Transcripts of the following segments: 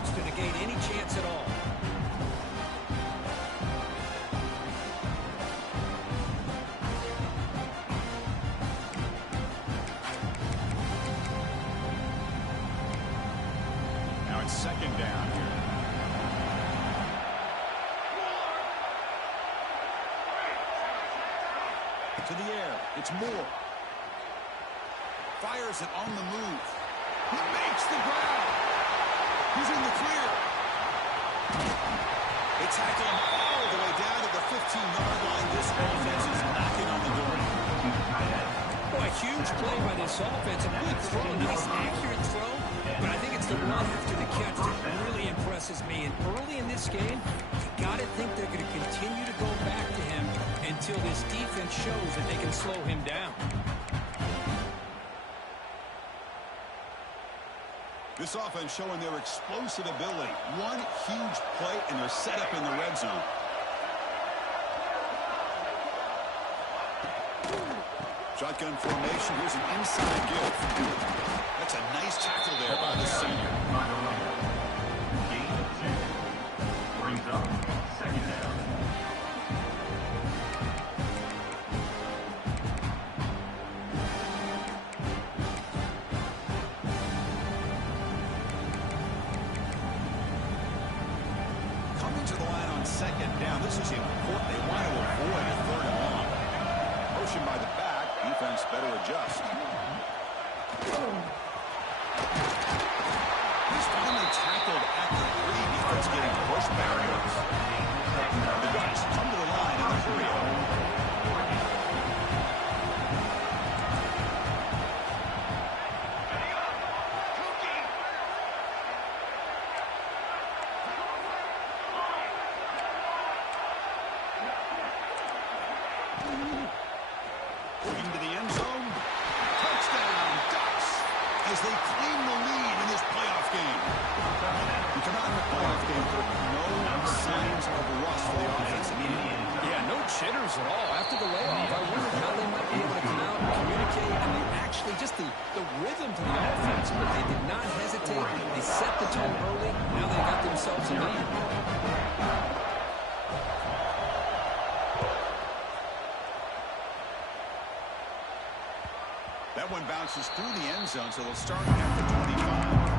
offense to negate any chance at all. Now it's second down here. To the air. It's Moore. Fires it on the move. He makes the grab. He's in the clear. They tackle him all the way down to the 15-yard line. This offense is knocking on the door. Boy, a huge play by this offense. A good throw, nice accurate throw. But I think it's the run after the catch that really impresses me. And early in this game, you got to think they're going to continue to go back to him until this defense shows that they can slow him down. This offense showing their explosive ability. One huge play, and they're set up in the red zone. Shotgun formation. Here's an inside give. That's a nice tackle there by the senior. Brings up second down. Coming to the line on second down. This is important. They want to avoid a third and long. Motion by the back. Defense better adjust. He's finally tackled at the 3. Defense getting pushed backwards. The Ducks come to the line in the 3-0. Looking to the end zone. Touchdown, Ducks, as they claim the lead in this playoff game. You come out in the playoff game with no signs of rust for the offense immediately. Yeah, no jitters at all. After the layoff, I wondered how they might be able to come out and communicate, and they actually just the rhythm to the offense. But they did not hesitate. They set the tone early. Now they got themselves a lead. That one bounces through the end zone, so they'll start at the 25.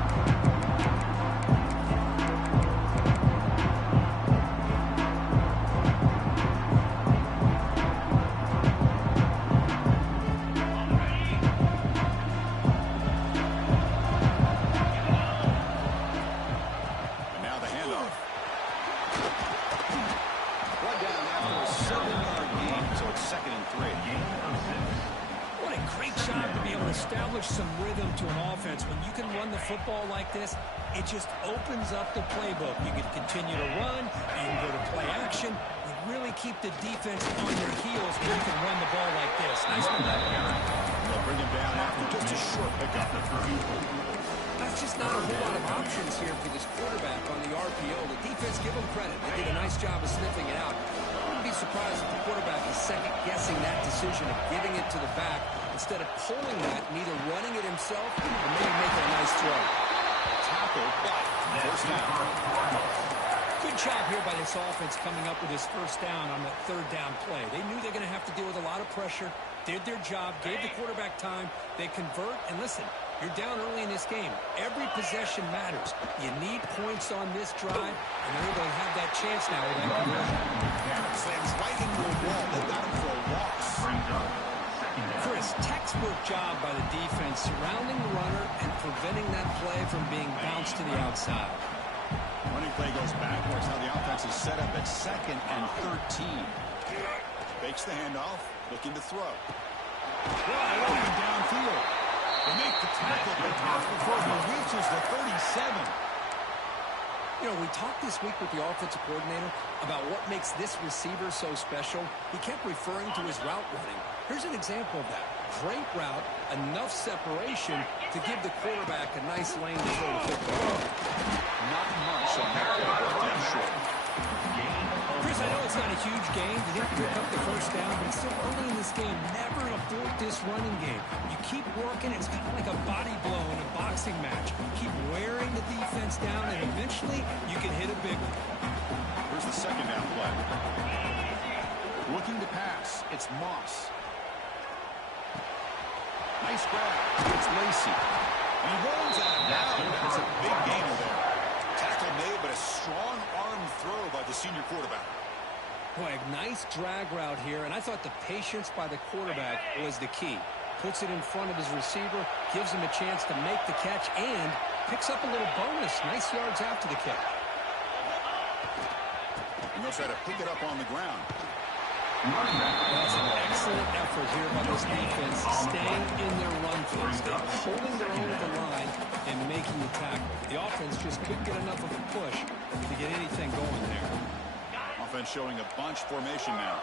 And now the handoff. One down after a 7-yard gain, so it's second and 3. What a great job to be able to establish some rhythm to an offense. When you can run the football like this, it just opens up the playbook. You can continue to run, you can go to play action. You really keep the defense on their heels when you can run the ball like this. Nice one. They'll bring him down after just a short pickup. That's just not a whole lot of options here for this quarterback on the RPO. The defense, give them credit. They did a nice job of sniffing it out. I wouldn't be surprised if the quarterback is second-guessing that decision of giving it to the back instead of pulling that and either running it himself or maybe making a nice throw. Tackled, but first down. Good job here by this offense coming up with his first down on that third down play. They knew they're going to have to deal with a lot of pressure, did their job, gave the quarterback time. They convert, and listen, you're down early in this game. Every possession matters. You need points on this drive, and they're able to have that chance now with that conversion. Slams right into a wall. They got him for a loss. Chris, textbook job by the defense surrounding the runner and preventing that play from being bounced to the outside. Running play goes backwards. Now the offense is set up at second and 13. Fakes the handoff, looking to throw. Running downfield. They make the tackle, but not before he reaches the 37. You know, we talked this week with the offensive coordinator about what makes this receiver so special. He kept referring to his route running. Here's an example of that. Great route, enough separation to give the quarterback a nice lane to throw the football. Not much on that play, but short. Chris, I know it's not a huge game. You didn't pick up the first down, but it's still early in this game. Never abort this running game. You keep working. It's kind of like a body blow in a boxing match. Keep wearing the defense down, and eventually you can hit a big one. Here's the second down play. Looking to pass. It's Moss. Nice grab. It's Lacy. And he rolls out of bounds. That's a big gainer there. Tackle made, but a strong arm throw by the senior quarterback. Boy, a nice drag route here, and I thought the patience by the quarterback was the key. Puts it in front of his receiver, gives him a chance to make the catch, and picks up a little bonus. Nice yards after the catch. And they'll try to pick it up on the ground. That's an excellent effort here by this defense, staying in their run phase, holding their own at the line and making the tackle. The offense just couldn't get enough of a push to get anything going there. Offense showing a bunch formation now.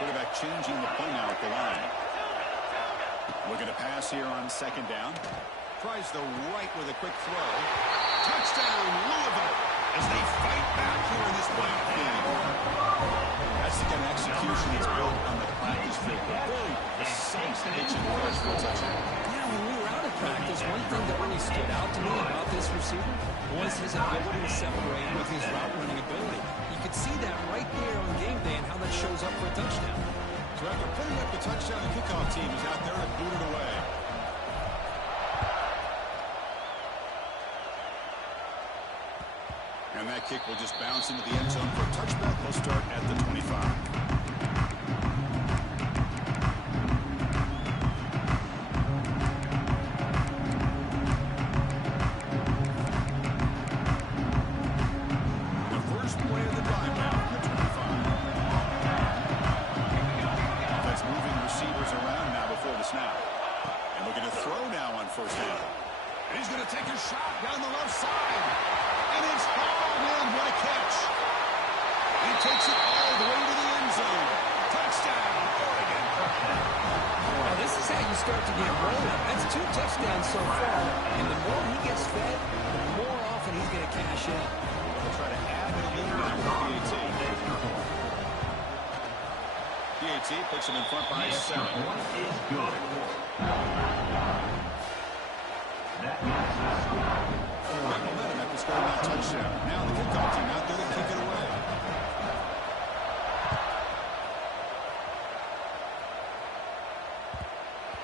Quarterback changing the play now at the line. Looking to pass here on second down. Tries the right with a quick throw. Touchdown, Louisville! As they fight back here in this playoff game. That's the kind of execution that's built on the practice field. Very precise pitch and rush for a touchdown. Yeah, when we were out of practice, one thing that really stood out to me about this receiver was his ability to separate with his route running ability. You could see that right there on game day and how that shows up for a touchdown. So after putting up the touchdown, the kickoff team is out there to boot it away. And that kick will just bounce into the end zone for a touchback. They'll start at the 25. Start to get rolling. That's 2 touchdowns so far, and the more he gets fed, the more often he's going to cash in. They'll try to add a lead now for PAT. PAT puts him in front by 7. Is good. Right momentum after scoring that touchdown. Now the kickoff team out there to kick it away.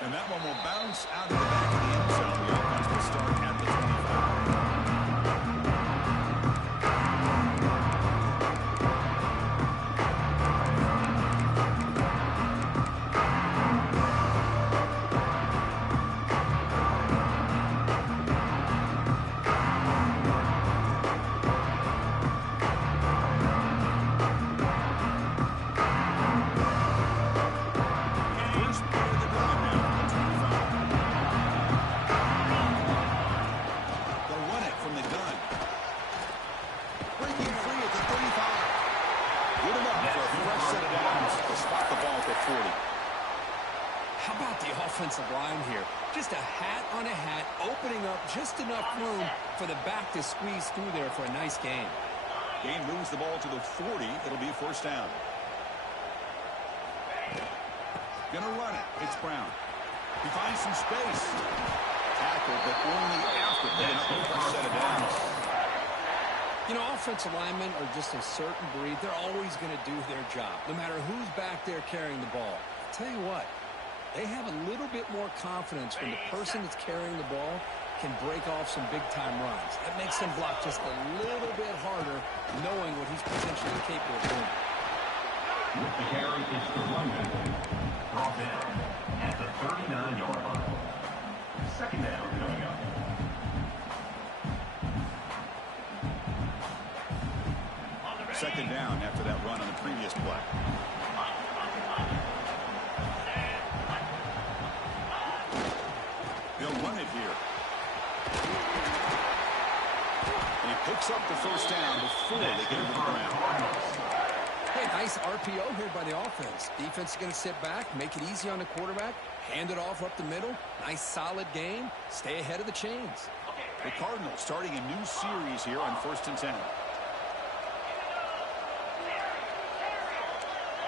And that one will bounce out of the back of the end zone. The offense will start at the 25. Offensive line here. Just a hat on a hat, opening up just enough room for the back to squeeze through there for a nice gain. Gain moves the ball to the 40. It'll be a first down. Gonna run it. It's Brown. He finds some space. Tackle, but only after picking up a fresh set of downs. You know, offensive linemen are just a certain breed. They're always going to do their job, no matter who's back there carrying the ball. I'll tell you what. They have a little bit more confidence when the person that's carrying the ball can break off some big-time runs. That makes them block just a little bit harder, knowing what he's potentially capable of doing. With the carry is the running. Brought down at the 39-yard line. Second down coming up. Second down after that run on the previous play. They'll run it here. And he picks up the first down before they get it to the ground. Hey, nice RPO here by the offense. Defense is going to sit back, make it easy on the quarterback, hand it off up the middle. Nice solid game. Stay ahead of the chains. The Cardinals starting a new series here on 1st and 10.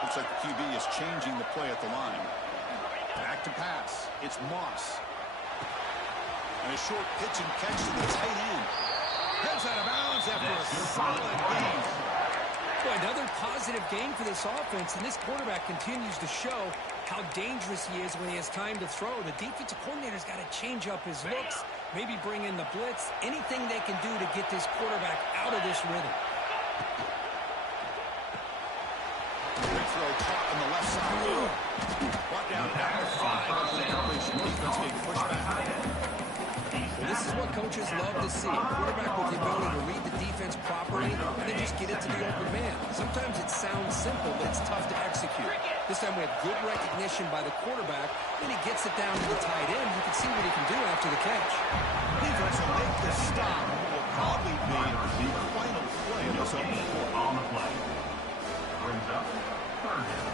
Looks like the QB is changing the play at the line. Back to pass. It's Moss. And a short pitch and catch to the tight end. Heads out of bounds after a solid game. Boy, another positive game for this offense, and this quarterback continues to show how dangerous he is when he has time to throw. The defensive coordinator's got to change up his looks, maybe bring in the blitz, anything they can do to get this quarterback out of this rhythm. Big throw caught on the left side. Brought down at the 5 after the completion. Defense being pushed back. Well, this is what coaches love to see. A quarterback with the ability to read the defense properly and then just get it to the open man. Sometimes it sounds simple, but it's tough to execute. This time we have good recognition by the quarterback, and he gets it down to the tight end. You can see what he can do after the catch. Defense will make the stop. Will probably be the final play of this opening quarter. On the play. Brings up third down.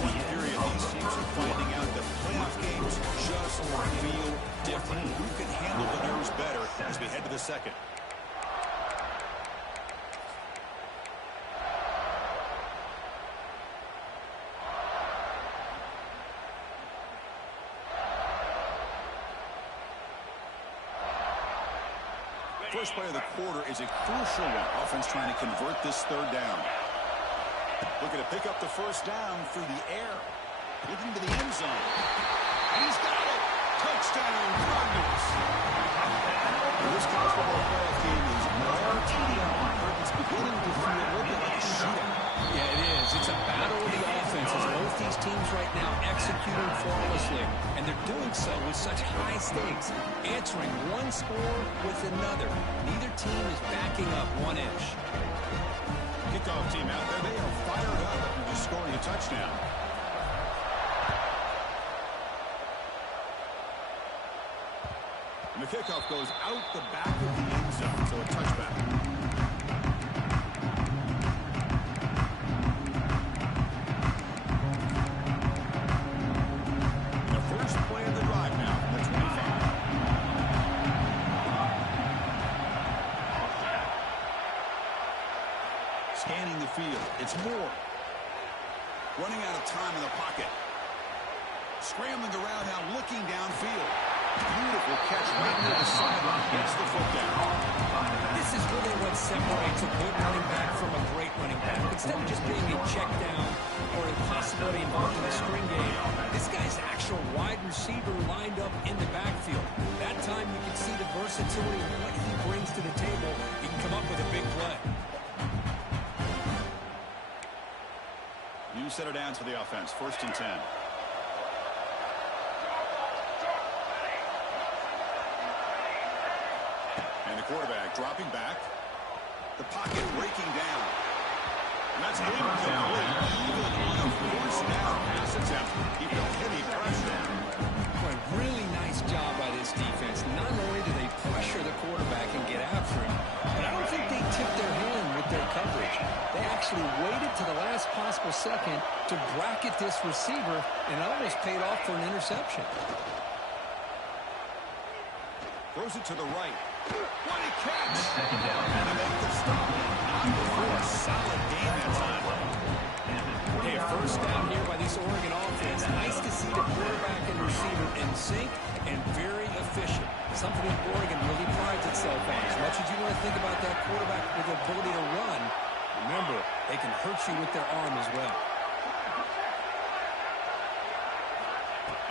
One period, these teams are finding out that playoff games just feel different. Who can handle the nerves better as we head to the second? First play of the quarter is a crucial one. Offense trying to convert this third down. Looking to pick up the first down through the air. Looking to the end zone. And he's got it. Touchdown, Cardinals. This college football playoff game is more TDI. It's beginning to feel a little bit like a shootout. Yeah, it is. It's a battle of the offenses. Both these teams right now executing flawlessly, and they're doing so with such high stakes, answering one score with another. Neither team is backing up one inch. Kickoff team out there. They are fired up after just scoring a touchdown. And the kickoff goes out the back of the end zone, so a touchback. The first play of the drive now, the 25. Scanning the field. It's Moore. Running out of time in the pocket. Scrambling around now, looking downfield. Beautiful catch right near the sideline. Gets the foot down. This is really what separates a good running back from a great running back. Instead of just being a check down or a possibility involved in a screen game, this guy's actual wide receiver lined up in the backfield. That time you can see the versatility of what he brings to the table. He can come up with a big play. New set of downs for the offense. 1st and 10. And the quarterback dropping back. The pocket breaking down. And that's incomplete. Even on a forced down pass attempt, he felt heavy pressure. Boy, really nice job by this defense. Not only do they pressure the quarterback and get after him, but I don't think they tipped their hand with their coverage. They actually waited to the last possible second to bracket this receiver, and it almost paid off for an interception. Throws it to the right. What a catch! Second down. And they make the stop. Not before a solid game that time. Hey, a first down here by this Oregon offense. Nice to see the quarterback and receiver in sync and very efficient. Something that Oregon really prides itself on. As much as you want to think about that quarterback with the ability to run, remember, they can hurt you with their arm as well.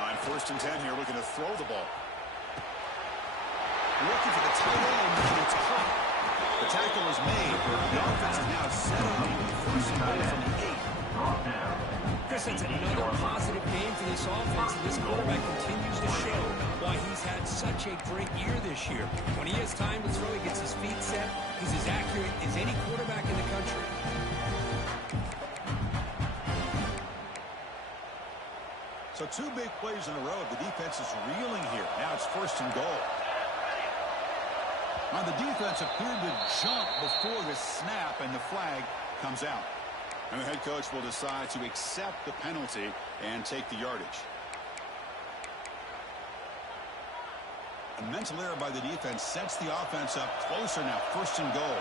On 1st and 10 here, looking to throw the ball. Looking for the tight end, and it's caught. The tackle is made. The offense is now set up with 1st and goal from the 8. Chris, that's another positive game for this offense, and this quarterback continues to show why he's had such a great year this year. When he has time to throw, he gets his feet set. He's as accurate as any quarterback in the country. So 2 big plays in a row. The defense is reeling here. Now it's 1st and goal. Now the defense appeared to jump before the snap, and the flag comes out. And the head coach will decide to accept the penalty and take the yardage. A mental error by the defense sets the offense up closer now. 1st and goal.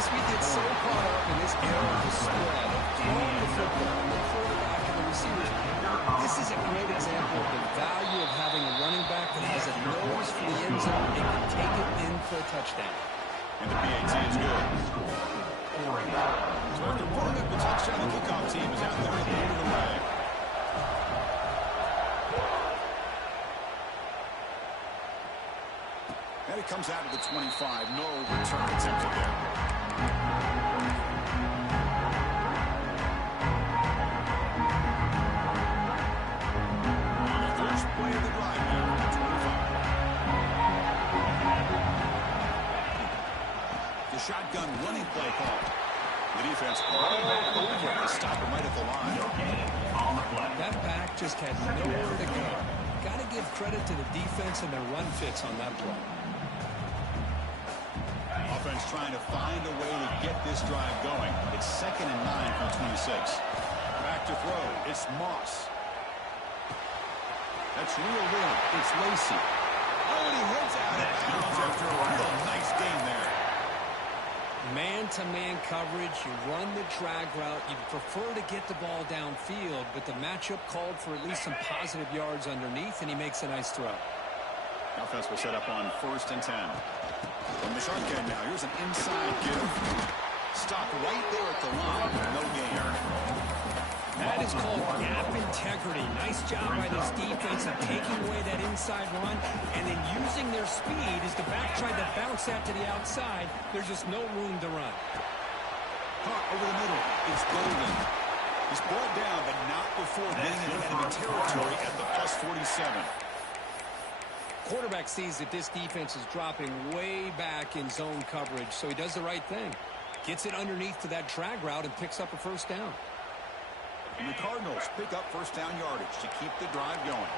guess we get so caught up in this era of the spread, of throwing the football, and the quarterback and the receivers. This is a great example of the value of having a running back that has a nose for the end zone and can take it in for a touchdown. And the PAT is good. So after putting up a touchdown, the kickoff team is out there at the end of the way. And it comes out to the 25. No return attempted there. On the first play of the drive now, 25. The shotgun running play call. The defense all over. They stop him right at the line. That back just had nowhere to go. Got to give credit to the defense and their run fits on that play. Offense trying to find a way to get this drive going. It's 2nd and 9 from 26. Back to throw. It's Moss. That's real. It's Lacy. Oh, and he heads out of bounds after a real nice game there. Man-to-man coverage, you run the drag route. You'd prefer to get the ball downfield, but the matchup called for at least some positive yards underneath, and he makes a nice throw. Offense will set up on 1st and 10. From the shotgun now, here's an inside give. Stopped right there at the line. No gainer. That is called gap integrity. Nice job by this defense of taking away that inside run and then using their speed as the back tried to bounce that to the outside. There's just no room to run. Caught over the middle. It's Golden. He's brought down, but not before getting into enemy territory at the +47. Quarterback sees that this defense is dropping way back in zone coverage, so he does the right thing. Gets it underneath to that drag route and picks up a first down. And the Cardinals pick up first down yardage to keep the drive going.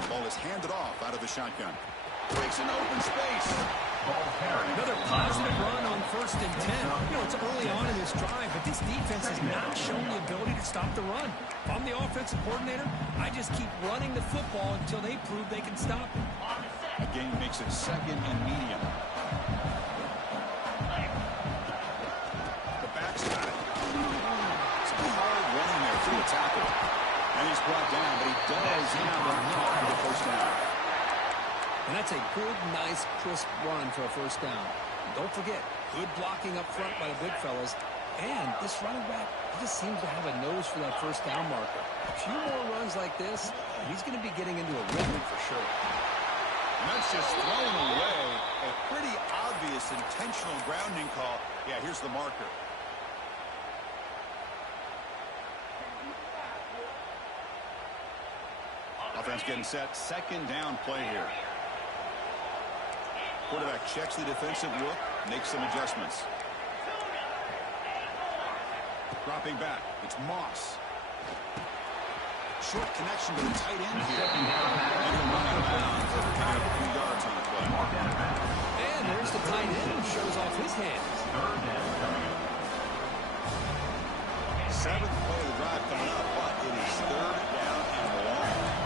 The ball is handed off out of the shotgun. Breaks an open space. Another positive run on 1st and 10. You know, it's early on in this drive, but this defense has not shown the ability to stop the run. If I'm the offensive coordinator, I just keep running the football until they prove they can stop it. Again makes it 2nd and medium. The back's got it. Some hard running there through a tackle. And he's brought down, but he does have enough for the first down. And that's a good, nice, crisp run for a first down. And don't forget, good blocking up front by the big fellas. And this running back, he just seems to have a nose for that first down marker. A few more runs like this, and he's going to be getting into a rhythm for sure. And that's just thrown away. A pretty obvious intentional grounding call. Yeah, here's the marker. Offense getting set. 2nd down play here. Quarterback checks the defensive look, makes some adjustments. Dropping back, it's Moss. Short connection to the tight end here. And he'll run out of bounds after picking up a few yards on the play. And there's the tight end who shows off his hands. 7th play of the drive coming up, but it is 3rd down and long.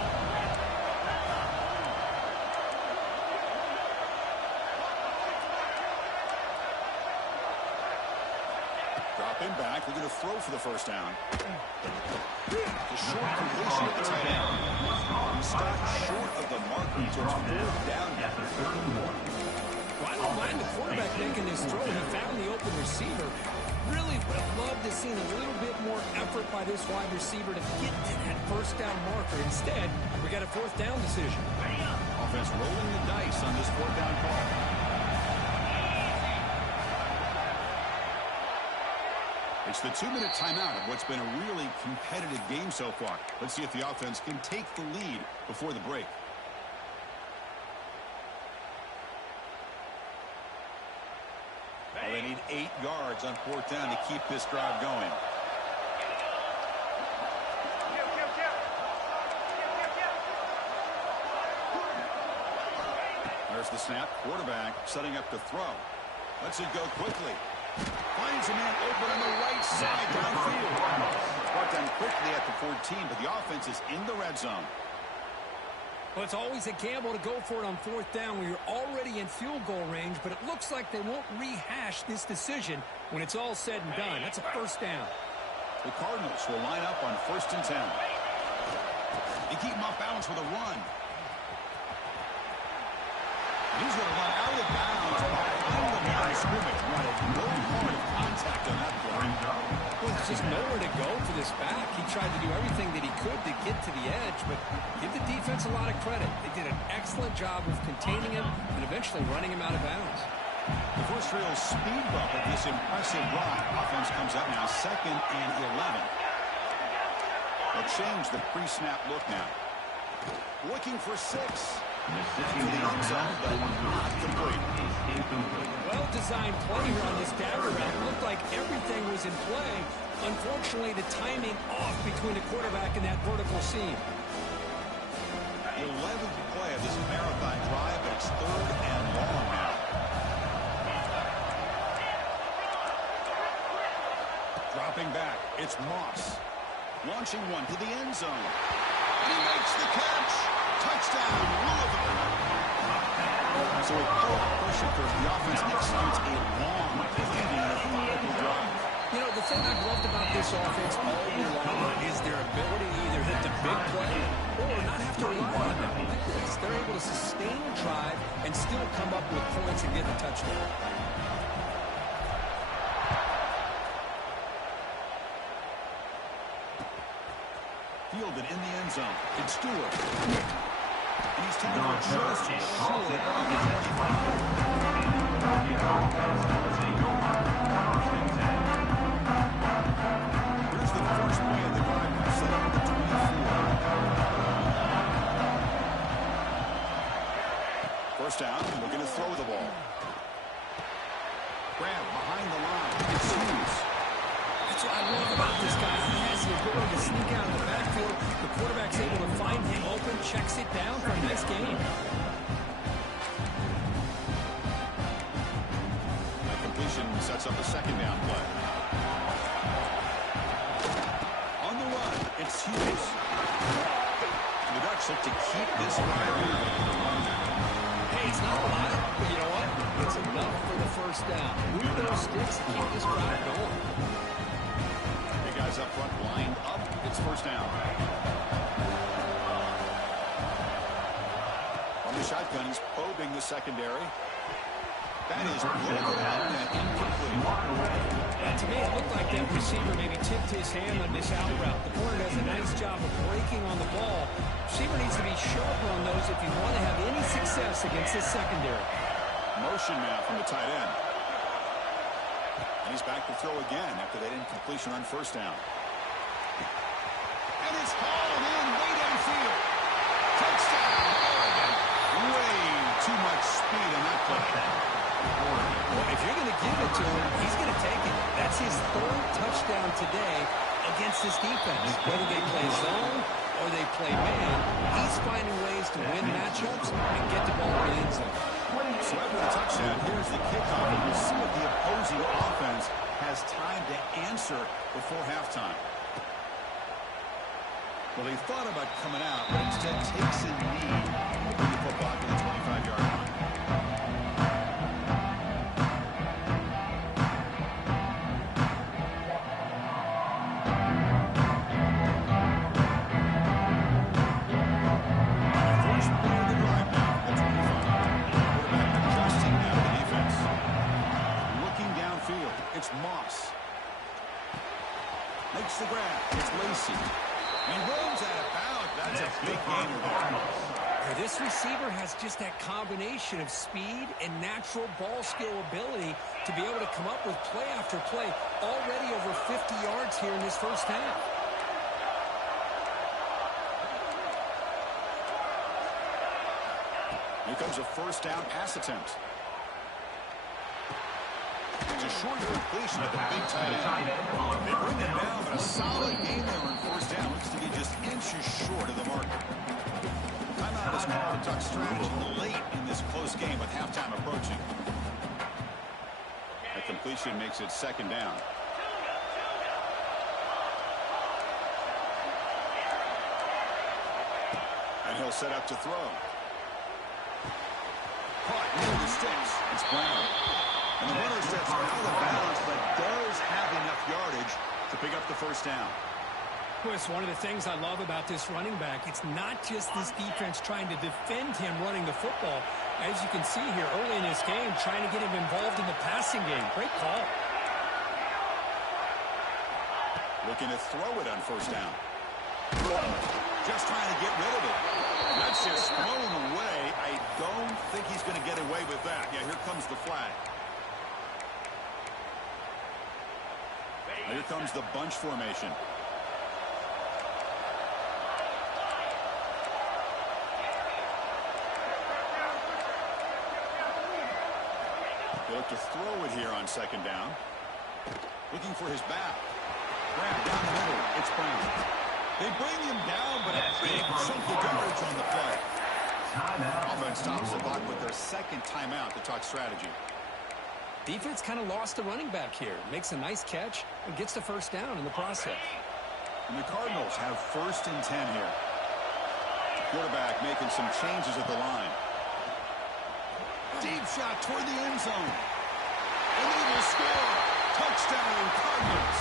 Dropping back, looking to throw for the first down. The short completion at the tight end. He stopped short of the marker, so it's 4th down. Well, I don't mind the quarterback making this throw. He found the open receiver. Really would have loved to see a little bit more effort by this wide receiver to get to that first down marker. Instead, we got a 4th down decision. Offense rolling the dice on this 4th down call. It's the 2-minute timeout of what's been a really competitive game so far. Let's see if the offense can take the lead before the break. Well, they need 8 yards on 4th down to keep this drive going. There's the snap. Quarterback setting up to throw. Lets it go quickly. Finds a man open on the right side downfield. Brought down quickly at the 14, but the offense is in the red zone. Well, it's always a gamble to go for it on fourth down when you're already in field goal range, but it looks like they won't rehash this decision when it's all said and done. That's a first down. The Cardinals will line up on 1st and 10. They keep him off balance with a run. He's going to run out of bounds behind the line of scrimmage. Wanted no part of contact on that play. Well, there's just nowhere to go for this back. He tried to do everything that he could to get to the edge, but give the defense a lot of credit. They did an excellent job of containing him and eventually running him out of bounds. The first real speed bump of this impressive drive. Offense comes up now 2nd and 11. They'll change the pre-snap look now. Looking for 6. To the end zone, but not complete. Well-designed play here on this dagger route. Looked like everything was in play. Unfortunately, the timing off between the quarterback and that vertical seam. 11th play of this marathon drive, but it's 3rd and long now. Dropping back, it's Moss. Launching one to the end zone. He makes the catch. Touchdown, Louisville. So with pressure first, the offense executes a long, leading and methodical drive. You know, the thing I've loved about this offense all year long is their ability to either hit the big play or not have to rely on them like this. They're able to sustain the drive and still come up with points and get the touchdown. Fielded in the end zone. It's Stewart. And he's taking a just short of the 25. Here's the first play of the drive. Set up at the 24. First down. We're going to throw the ball. Grab behind the line. It's Hughes. That's what I love about this guy. He has the ability to sneak out of the backfield. The quarterback's able to find him open, checks it down for a nice gain. That completion sets up a 2nd down play. On the run, it's Hughes. The Ducks look to keep this drive moving. Hey, it's not a lot, but you know what? It's enough for the first down. Move those sticks and keep this drive going. Guys up front lined up. It's first down. On the shotgun, he's probing the secondary. That is broken out and incomplete. To me, it looked like that receiver maybe tipped his hand on this out route. The corner does a nice job of breaking on the ball. Receiver needs to be sharper on those if you want to have any success against this secondary. Motion now from the tight end. And he's back to throw again after that incompletion on first down. And it's hauled in way downfield. Touchdown, Oregon. Way too much speed on that play. Well, if you're going to give it to him, he's going to take it. That's his 3rd touchdown today against this defense. Whether they play zone or they play man, he's finding ways to win matchups and get the ball in the end zone. So after the touchdown, here's the kickoff, and we'll see if the opposing offense has time to answer before halftime. Well, they thought about coming out, but instead takes a knee to bring the football to the 25-yard line. Moss makes the grab. It's Lacey. He runs out of bounds. That's a big gainer there. This receiver has just that combination of speed and natural ball skill ability to be able to come up with play after play. Already over 50 yards here in this first half. Here comes a first down pass attempt. It's a short completion at the big tight end. They bring him down, but a solid game there on first down. Looks to be just inches short of the marker. Timeout is called to Duck strategy late in this close game with halftime approaching. That completion makes it 2nd down. And he'll set up to throw. Caught near the sticks. It's Brown. And the runner steps out of bounds, but does have enough yardage to pick up the first down. Chris, one of the things I love about this running back, it's not just this defense trying to defend him running the football. As you can see here early in this game, trying to get him involved in the passing game. Great call. Looking to throw it on first down. Just trying to get rid of it. That's just thrown away. I don't think he's going to get away with that. Yeah, here comes the flag. Here comes the bunch formation. They look to throw it here on second down. Looking for his back. Brown down the middle. It's Brown. They bring him down, but a big chunk of yardage on the play. Offense stops the clock with their second timeout to talk strategy. Defense kind of lost the running back here. Makes a nice catch and gets the first down in the process. And the Cardinals have 1st and 10 here. Quarterback making some changes at the line. Deep shot toward the end zone. And they will score. Touchdown, Cardinals.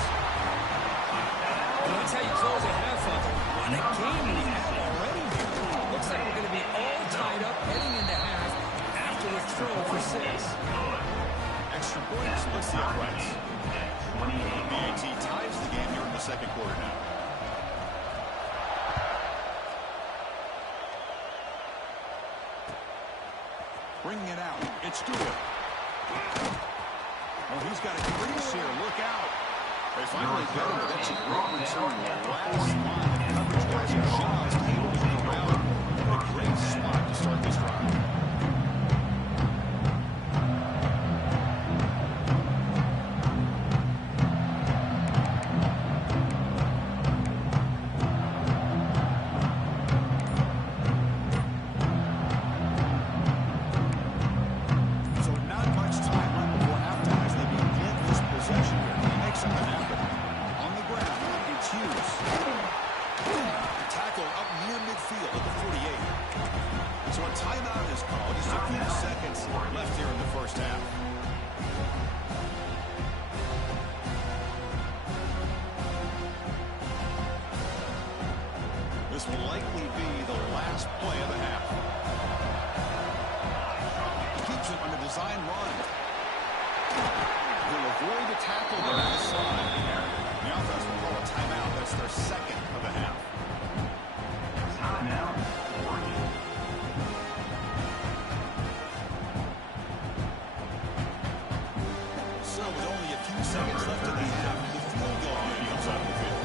Well, that's how you close a half up. What a game we have already here. Looks like we're going to be all tied up heading into half after the throw for 6. Extra point splits the uprights. BAT ties the game here in the second quarter now. Bringing it out. It's Stewart. Oh, he's got a crease here. Look out. They finally got him. That's a great return. The last line of coverage guys are just able to come out. A great spot to start this drive. This will likely be the last play of the half. Keeps it on the design run. He'll avoid the tackle on the side. The offense will call a timeout. That's their second of the half. Timeout. So with only a few seconds left in the half, the field goal unit comes out of the field.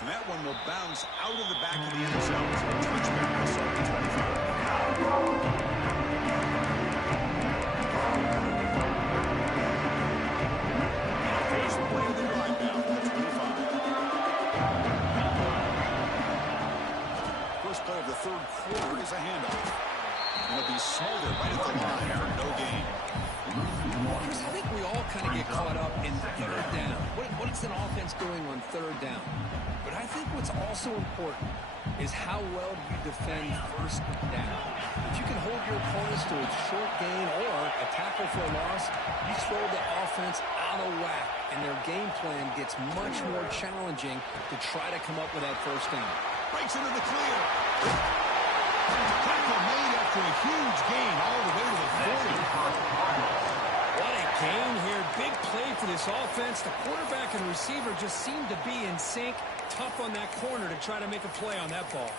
And that one will bounce out of the back of the end zone. Touchback to start the 25. First play of the drive now from the 25. First play of the third quarter is a handoff. And it'll be Smolder right at the line for no gain. I think we all kind of get caught up in third down. What is an offense doing on third down? But I think what's also important is how well do you defend first down. If you can hold your opponents to a short gain or a tackle for a loss, you throw the offense out of whack, and their game plan gets much more challenging to try to come up with that first down. Breaks into the clear. Tackle made after a huge gain all the way to the 40. What a gain here. Big play for this offense. The quarterback and receiver just seem to be in sync. Tough on that corner to try to make a play on that ball.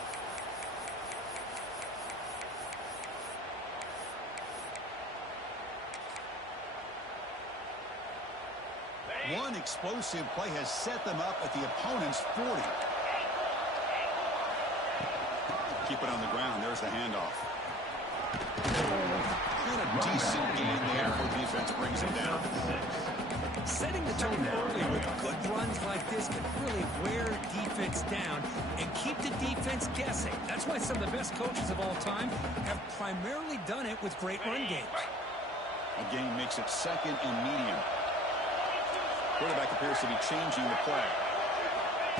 One explosive play has set them up at the opponent's 40. Keep it on the ground. There's the handoff. And a decent gain there for defense brings him down. Setting the tone early with good runs like this can really wear defense down and keep the defense guessing. That's why some of the best coaches of all time have primarily done it with great run games. A gain makes it second and medium. Quarterback appears to be changing the play.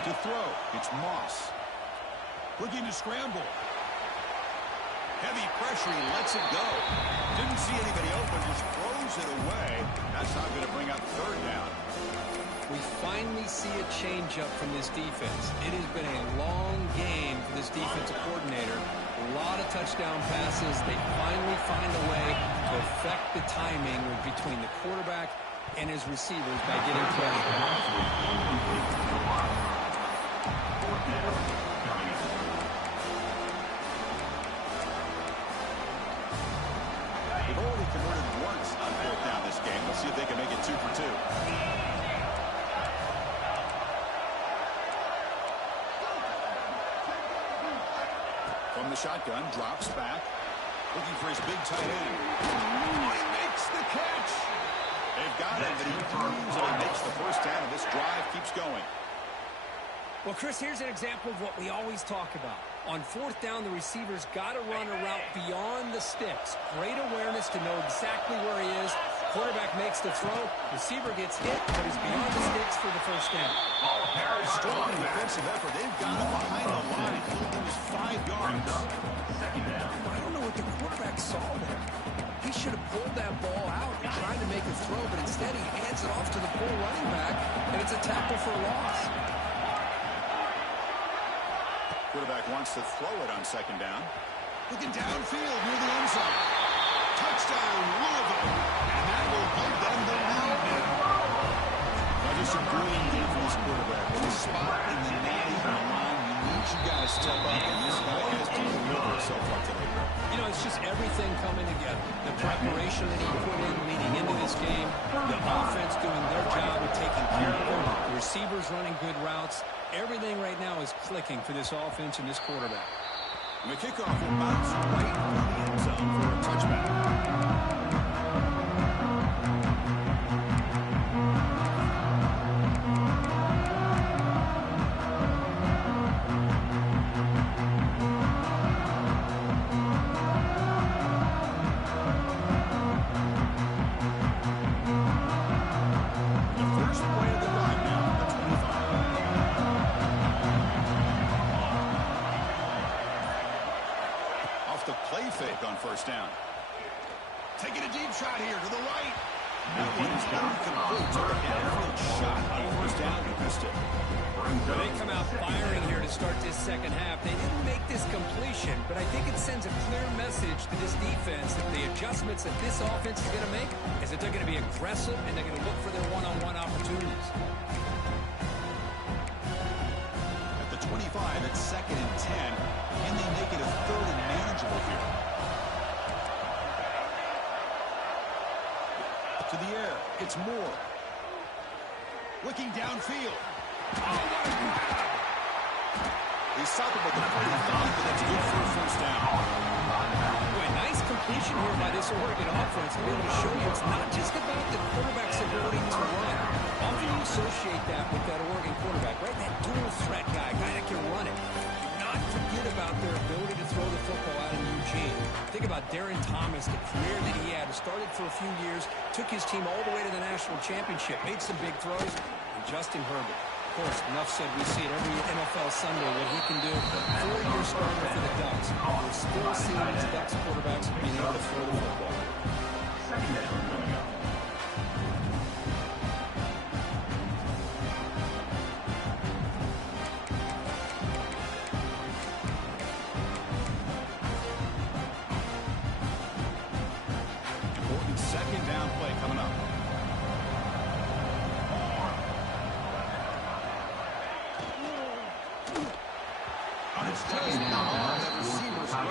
To throw, it's Moss. Looking to scramble. Heavy pressure, he lets it go. Didn't see anybody open, just throws it away. That's not going to bring up third down. We finally see a change-up from this defense. It has been a long game for this defensive coordinator. A lot of touchdown passes. They finally find a way to affect the timing between the quarterback and his receivers by getting pressure. They've already converted once on fourth down this game. Let's see if they can make it 2 for 2. From the shotgun, drops back. Looking for his big tight end. He makes the catch. They've got him, but he easily makes the first down, and this drive keeps going. Well, Chris, here's an example of what we always talk about. On fourth down, the receiver's got to run a route beyond the sticks. Great awareness to know exactly where he is. Quarterback makes the throw. Receiver gets hit, but he's beyond the sticks for the first down. Strong defensive effort. They've got him behind the line. He'll lose 5 yards. I don't know what the quarterback saw there. He should have pulled that ball out and tried to make a throw, but instead he hands it off to the poor running back, and it's a tackle for a loss. Quarterback wants to throw it on second down. Looking downfield near the end zone. Touchdown, Louisville. And that will give them the lead now. Now just a brilliant game for this quarterback. With a spot in the natty on the line, you need you guys to step up, and this guy has delivered so far today. You know, it's just everything coming together. The preparation that he put in leading into this game, the offense doing their job of taking care of him, the receivers running good routes. Everything right now is clicking for this offense and this quarterback. And the kickoff will bounce right through the end zone for a touchback. First down. Taking a deep shot here to the right. That one is not complete. Took a downfield shot on first down. He missed it. They come out firing here to start this second half. They didn't make this completion, but I think it sends a clear message to this defense that the adjustments that this offense is going to make is that they're going to be aggressive and they're going to look for their one-on-one opportunities. At the 25, it's second and 10. Can they make it a third and manageable here? To the air, it's Moore. Looking downfield. Oh, what a grab! He's stopped at the 45, but that's good for a first down. Boy, nice completion here by this Oregon offense to be able to show you it's not just about the quarterback's ability to run. Often you associate that with that Oregon quarterback, right? That dual threat guy that can run it. Do not forget about their ability to throw the football out in Eugene. Think about Darren Thomas, the career that he had. Started for a few years, took his team all the way to the national championship, made some big throws, and Justin Herbert. Of course, enough said, we see it every NFL Sunday what he can do. 4-year starter for the Ducks. We're still seeing these Ducks quarterbacks being able to throw the football. Second down coming up. Second down play coming up. On its tail, that receiver's I'm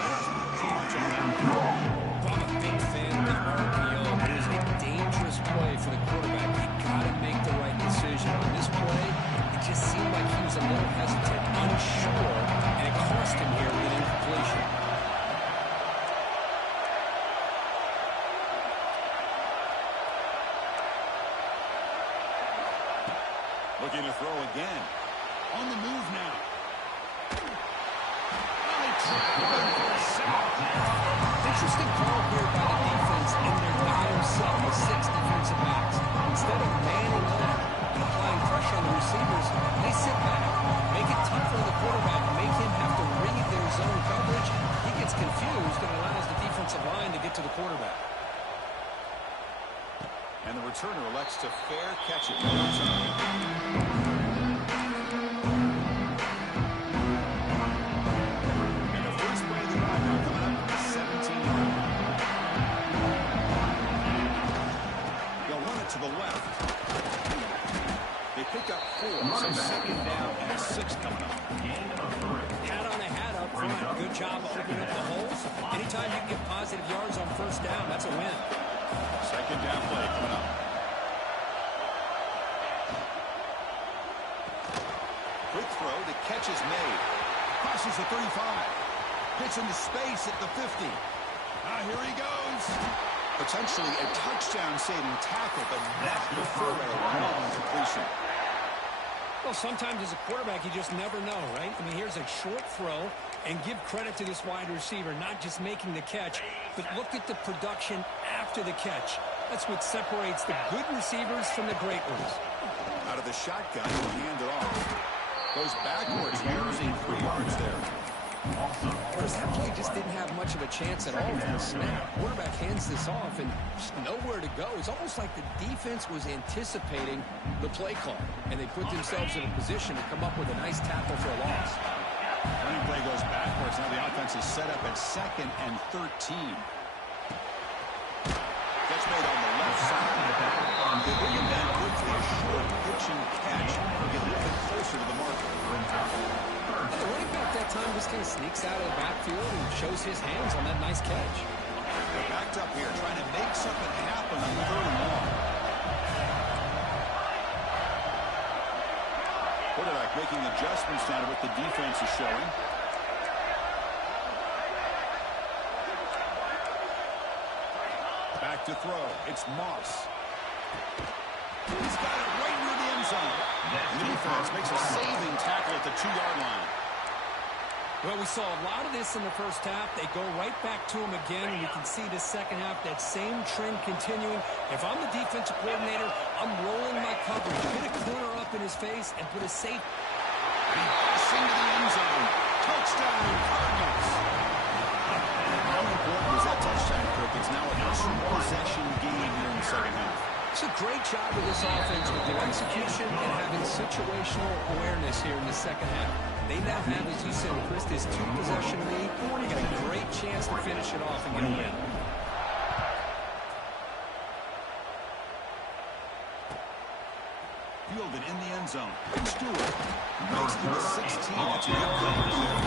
a big fan of the RPO. It is a dangerous play for the quarterback. You got to make the right Looking to throw again. On the move now. Interesting call here by the defense in their dime set with 6 defensive backs. Instead of manning up and applying pressure on the receivers, they sit back, make it tough for the quarterback, make him have to read their zone coverage. He gets confused and allows the defensive line to get to the quarterback. And the returner elects to fair catch it. No return. To the left. They pick up 4, so second down and 6 coming up. Hat on a hat up front. Good job opening up the holes. Anytime you can get positive yards on first down, that's a win. Second down play coming up. Quick throw. The catch is made. Crosses the 35. Gets into space at the 50. Here he goes. Potentially a touchdown-saving tackle, but not before a long completion. Well, sometimes as a quarterback, you just never know, right? I mean, here's a short throw, and give credit to this wide receiver, not just making the catch, but look at the production after the catch. That's what separates the good receivers from the great ones. Out of the shotgun, he'll hand it off. Goes backwards, losing 3 yards there. Because that play just didn't have much of a chance at all from the snap. Quarterback hands this off and just nowhere to go. It's almost like the defense was anticipating the play call, and they put themselves in a position to come up with a nice tackle for a loss. Running play goes backwards. Now the offense is set up at 2nd and 13. Catch made on the left side. They bring him down quickly. A short pitch and catch. Get a little bit closer to the marker. The running back that time just kind of sneaks out of the backfield and shows his hands on that nice catch. They're backed up here trying to make something happen on 3rd and long. Quarterback making adjustments now to what the defense is showing. Back to throw. It's Moss. He's got it right near the end zone. The defense makes a saving tackle at the 2-yard line. Well, we saw a lot of this in the first half. They go right back to him again, and you can see the second half, that same trend continuing. If I'm the defensive coordinator, I'm rolling my coverage. Put a corner up in his face and put a safe. Into the end zone. Touchdown, Cardinals. How important was that touchdown, Kirk? It's now a 2-possession game here in the second half. It's a great job of this offense with their execution and having situational awareness here in the second half. They now have, as you said, Chris, this 2-possession lead. They got a great chance to finish it off and get a win. Fielded in the end zone. Stewart makes to the 16. That's a good coverage there.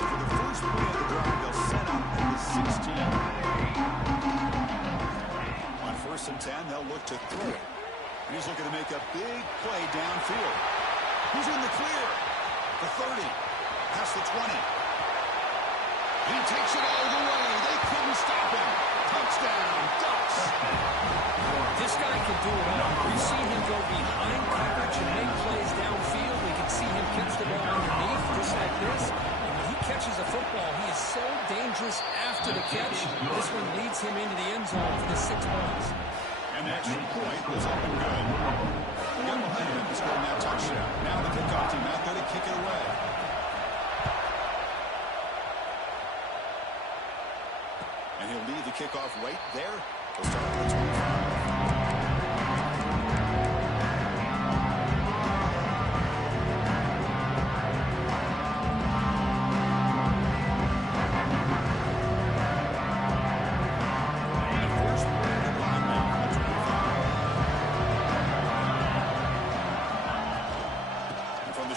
For the first play of the drive, they'll set up at the 16. On 1st and 10, they'll look to throw it. He's looking to make a big play downfield. He's in the clear. The 30. Past the 20. He takes it all the way. They couldn't stop him. Touchdown, Ducks. This guy can do it all. We've seen him go behind coverage and make plays downfield. We can see him catch the ball underneath just like this. And when he catches a football, he is so dangerous after the catch. This one leads him into the end zone for the 6 points. And the extra point was up and good. Got behind him to score that touchdown. Now the kickoff team out there to kick it away. And he'll leave the kickoff right there. He'll start at the 25.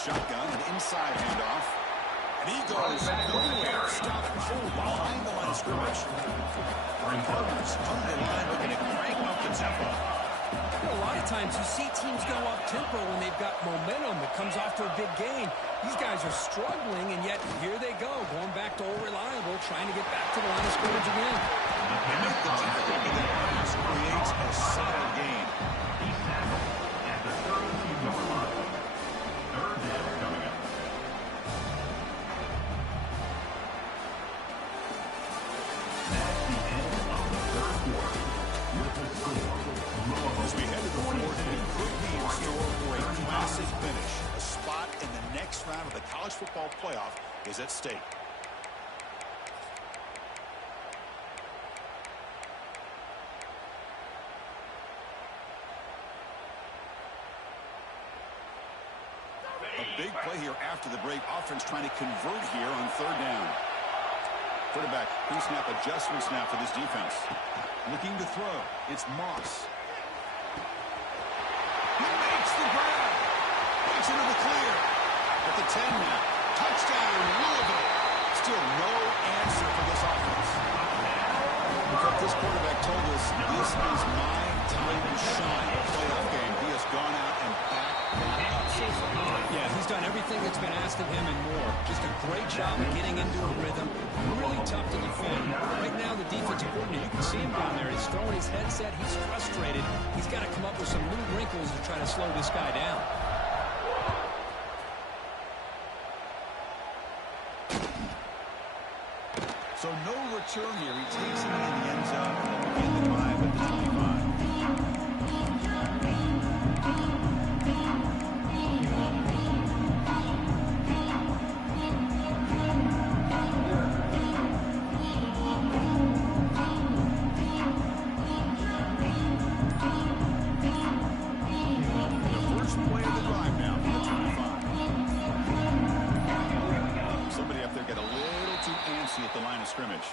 Shotgun, an inside handoff. And he goes nowhere. Stopped behind the line of scrimmage. Cardinals under the line looking to crank up the tempo. You know, a lot of times you see teams go up-tempo when they've got momentum that comes off to a big gain. These guys are struggling, and yet here they go, going back to old reliable, trying to get back to the line of scrimmage again. They make the tackle, but that pass creates a solid gain. He's tackled at the 32-yard line. Third down coming up. That's the end of the third quarter. With the score, As we head to the fourth, it could be in store for a classic finish. A spot in the next round of the college football playoff is at stake. A big play here after the break. Offense trying to convert here on third down. Quarterback, pre-snap adjustments now for this defense. Looking to throw. It's Moss. He makes the grab. Makes into the clear. At the 10 now. Touchdown, Louisville. Still no answer for this offense. But this quarterback told us this is my time to shine. A playoff game. He has gone out and backed that up so far. Yeah, he's done everything that's been asked of him and more. Just a great job of getting into a rhythm. Really tough to defend. Right now, the defensive coordinator, you can see him down there. He's throwing his headset. He's frustrated. He's got to come up with some new wrinkles to try to slow this guy down. So no return here. He takes it in the end zone and will begin the drive at the 25. The first play of the drive now for the 25. Somebody up there got a little too antsy at the line of scrimmage.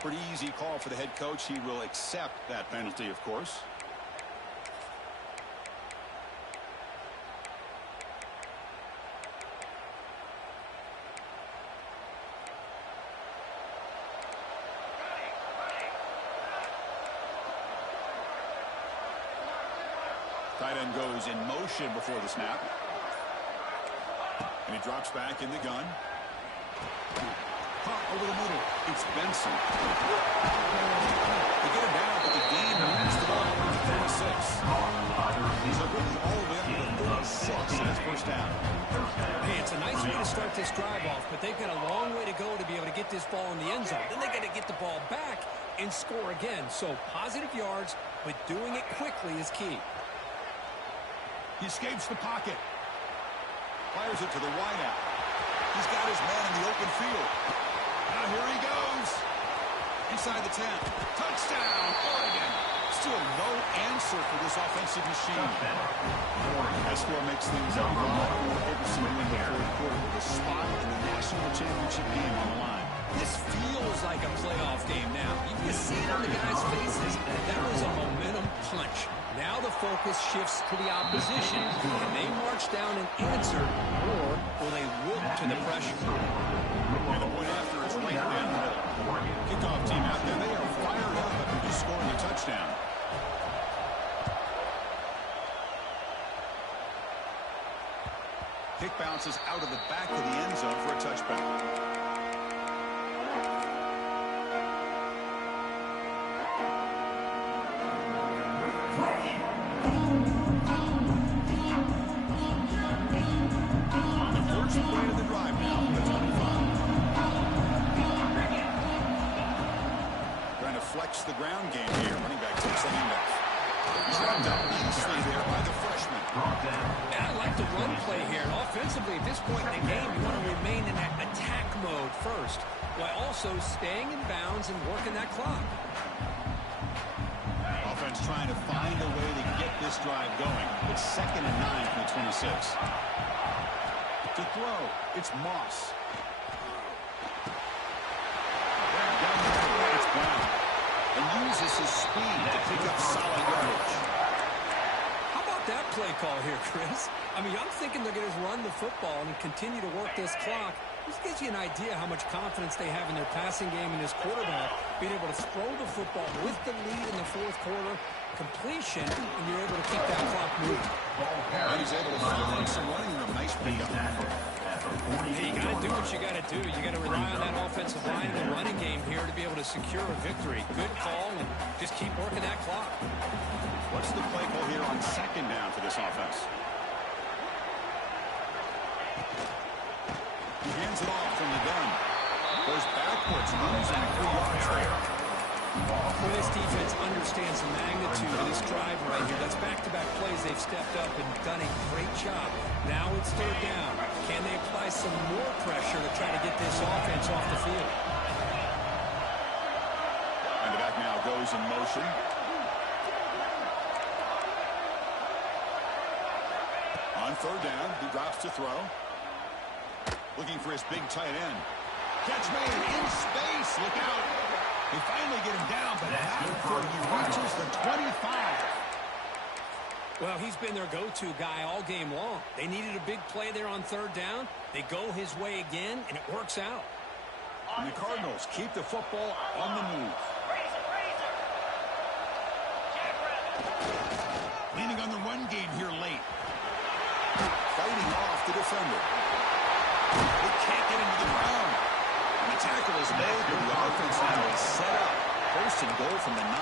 Pretty easy call for the head coach. He will accept that penalty, of course. Tight end goes in motion before the snap. And he drops back in the gun. Pop over the middle. It's Benson. They get him down, but the game moves the ball to 36. So really all the way up to the 36 in his first down. Hey, it's a nice way to start this drive off, but they've got a long way to go to be able to get this ball in the end zone. Then they got to get the ball back and score again. So positive yards, but doing it quickly is key. He escapes the pocket. Fires it to the wideout. He's got his man in the open field. Now here he goes. Inside the 10. Touchdown, Oregon. Still no answer for this offensive machine. That score makes things a lot more interesting in the fourth quarter with a spot in the national championship game on the line. This feels like a playoff game now. You can see it on the guys' faces. That was a momentum punch. Now the focus shifts to the opposition. Can they march down and answer, or will they look to the pressure? And the point after is right down the middle. Kickoff team out there. They are fired up after just scoring a touchdown. Kick bounces out of the back of the end zone for a touchback. The ground game here. Running back takes the handoff. Dropped up nicely there by the freshman. Yeah, I like the run play here. And offensively, at this point in the game, you want to remain in that attack mode first, while also staying in bounds and working that clock. Offense trying to find a way to get this drive going. It's 2nd and 9 from the 26. To throw, it's Moss. Down the middle, it's Brown. And uses his speed to pick up solid yardage. How about that play call here, Chris? I mean, I'm thinking they're going to run the football and continue to work this clock. This gives you an idea how much confidence they have in their passing game and this quarterback being able to throw the football with the lead in the fourth quarter, completion, and you're able to keep that clock moving. And he's able to find some running room. Nice pickup. You got to do what you got to do. You got to rely on that offensive line and the running game here to be able to secure a victory. Good call, and just keep working that clock. What's the play call here on second down for this offense? He hands it off from the gun. Goes backwards, runs in 3 yards there. Well, this defense understands the magnitude of this drive right here. That's back-to-back plays. They've stepped up and done a great job. Now it's third down. Can they apply some more pressure to try to get this offense off the field? And the back now goes in motion. On third down, he drops to throw. Looking for his big tight end. Catch made in space. Look out. They finally get him down, but after he reaches the 25. Well, he's been their go-to guy all game long. They needed a big play there on third down. They go his way again, and it works out. And the Cardinals keep the football on the move. Leaning on the run game here late. Fighting off the defender. They can't get into the ground. And the tackle is made, but the offense now is set up. First and goal from the 9.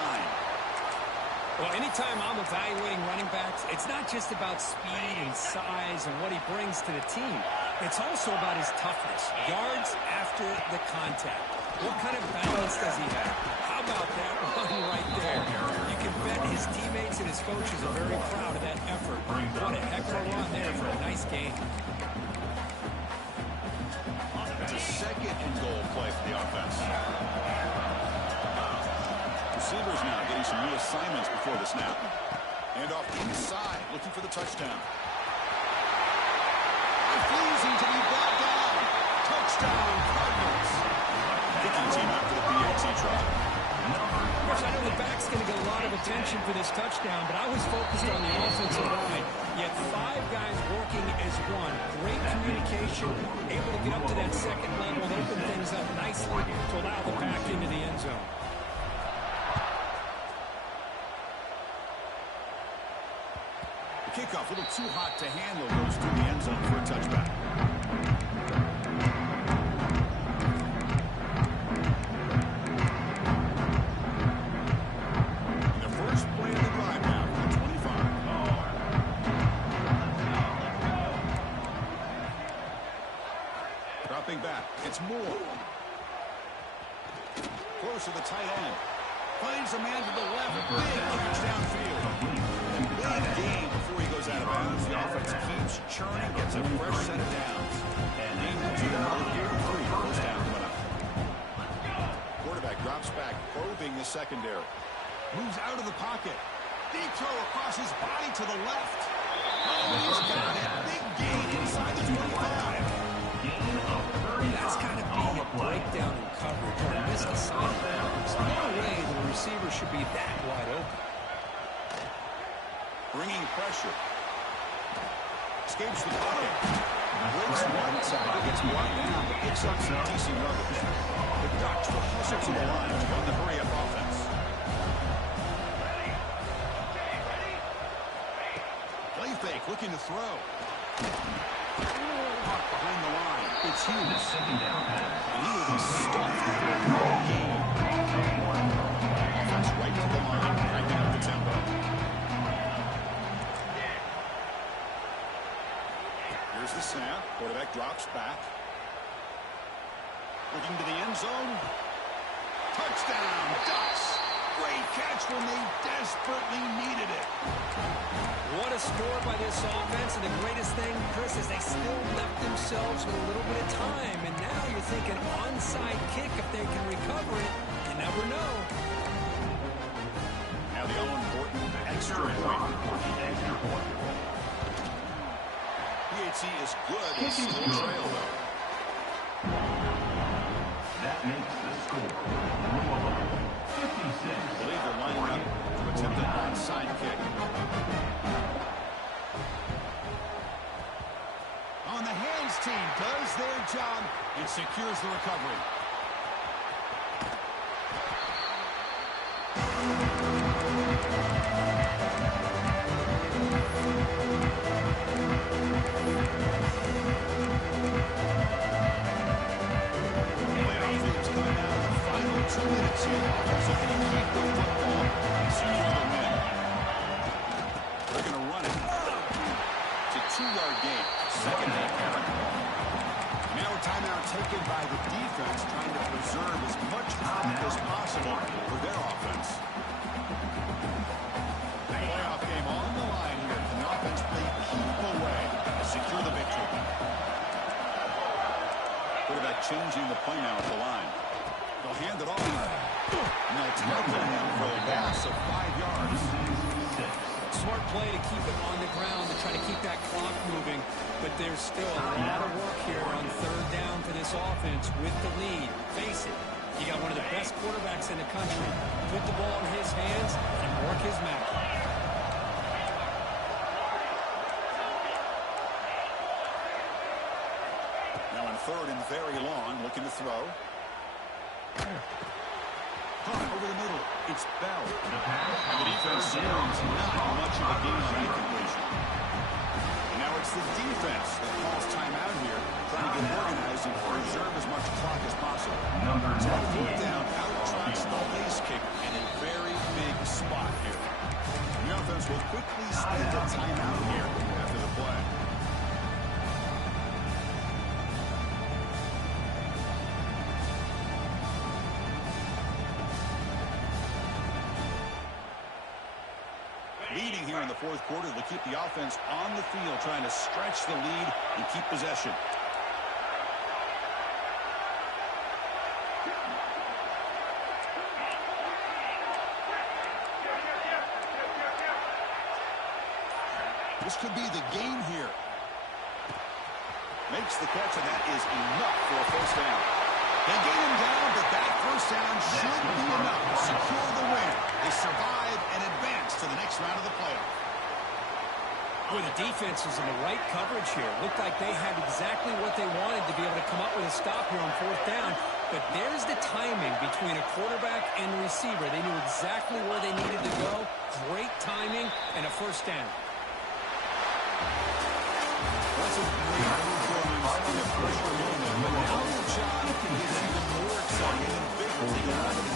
Well, anytime I'm evaluating running backs, it's not just about speed and size and what he brings to the team. It's also about his toughness. Yards after the contact. What kind of balance does he have? How about that run right there? You can bet his teammates and his coaches are very proud of that effort. What a heck of a run there for a nice game. It's a second and goal play for the offense. Receivers now getting some new assignments before the snap. And off inside, looking for the touchdown. Refusing to be brought down. Touchdown, Cardinals. Kicking team out for the PAT try. Of course, I know the back's going to get a lot of attention for this touchdown, but I was focused on the offensive line. Yet 5 guys working as one. Great communication, able to get up to that second level and open things up nicely to allow the back into the end zone. The kickoff a little too hot to handle, goes through the end zone for a touchback. Back. It's Moore. Close to the tight end. Finds a man to the left. Big catch downfield. Big gain before he goes out of bounds. The offense keeps churning, gets a fresh set of downs. And into another here to 3. First down coming up. Quarterback drops back, probing the secondary. Moves out of the pocket. Deep throw across his body to the left. Oh, he's got it. Big gain inside the 25. That's kind of being a breakdown in coverage or a missed assignment. There's no way the receiver should be that wide open. Bringing pressure. Escapes the pocket. Breaks one tackle, gets blocked down, but picks up some decent yardage. The Ducks will hustle to the line to run the hurry-up offense. Play fake, looking to throw. Behind the line. It's Hughes. Second down pass. And he will be stuffed for a great game. Offense right to the line, cranking up the tempo. Here's the snap. Quarterback drops back. Looking to the end zone. Touchdown, Ducks. Great catch when they desperately needed it. What a score by this offense, and the greatest thing, Chris, is they still left themselves with a little bit of time, and now you're thinking onside kick if they can recover it. You never know. Now the all-important extra point. PAT is good. It's still trail, though. That makes the score 56. I believe they're lining up to attempt an onside kick. On the hands team does their job and secures the recovery. Playoff teams coming out in the final 2 minutes here. So can he keep the football and secure the win? They're going to run it. It's a 2-yard gain. Second half carry. Now a timeout taken by the defense, trying to preserve as much clock as possible for their offense. The playoff game on the line here. Can the offense play keep away to secure the victory? Quarterback changing the play now at the line. They'll hand it off. And they'll tackle him for a loss of 5 yards. Smart play to keep it on the ground to try to keep that clock moving, but there's still a lot of work here on third down for this offense with the lead. Face it, you got one of the best quarterbacks in the country. Put the ball in his hands and work his magic. Now on third and very long, looking to throw. Over the middle, it's Bell. And the defense serves not much of a gain on that completion. And now it's the defense that calls timeout here, trying to get organized and preserve as much clock as possible. So fourth down, out-trots the place kick in a very big spot here. The offense will quickly spend a timeout here after the play. Leading here in the fourth quarter, they'll keep the offense on the field, trying to stretch the lead and keep possession. This could be the game here. Makes the catch, and that is enough for a first down. They get him down, but that first down should be enough to secure the win. They survive and advance to the next round of the playoff. Boy, the defense was in the right coverage here. Looked like they had exactly what they wanted to be able to come up with a stop here on fourth down. But there's the timing between a quarterback and receiver. They knew exactly where they needed to go. Great timing and a first down. That's a great performance in a pressure moment. But now the job can get even more exciting and bigger.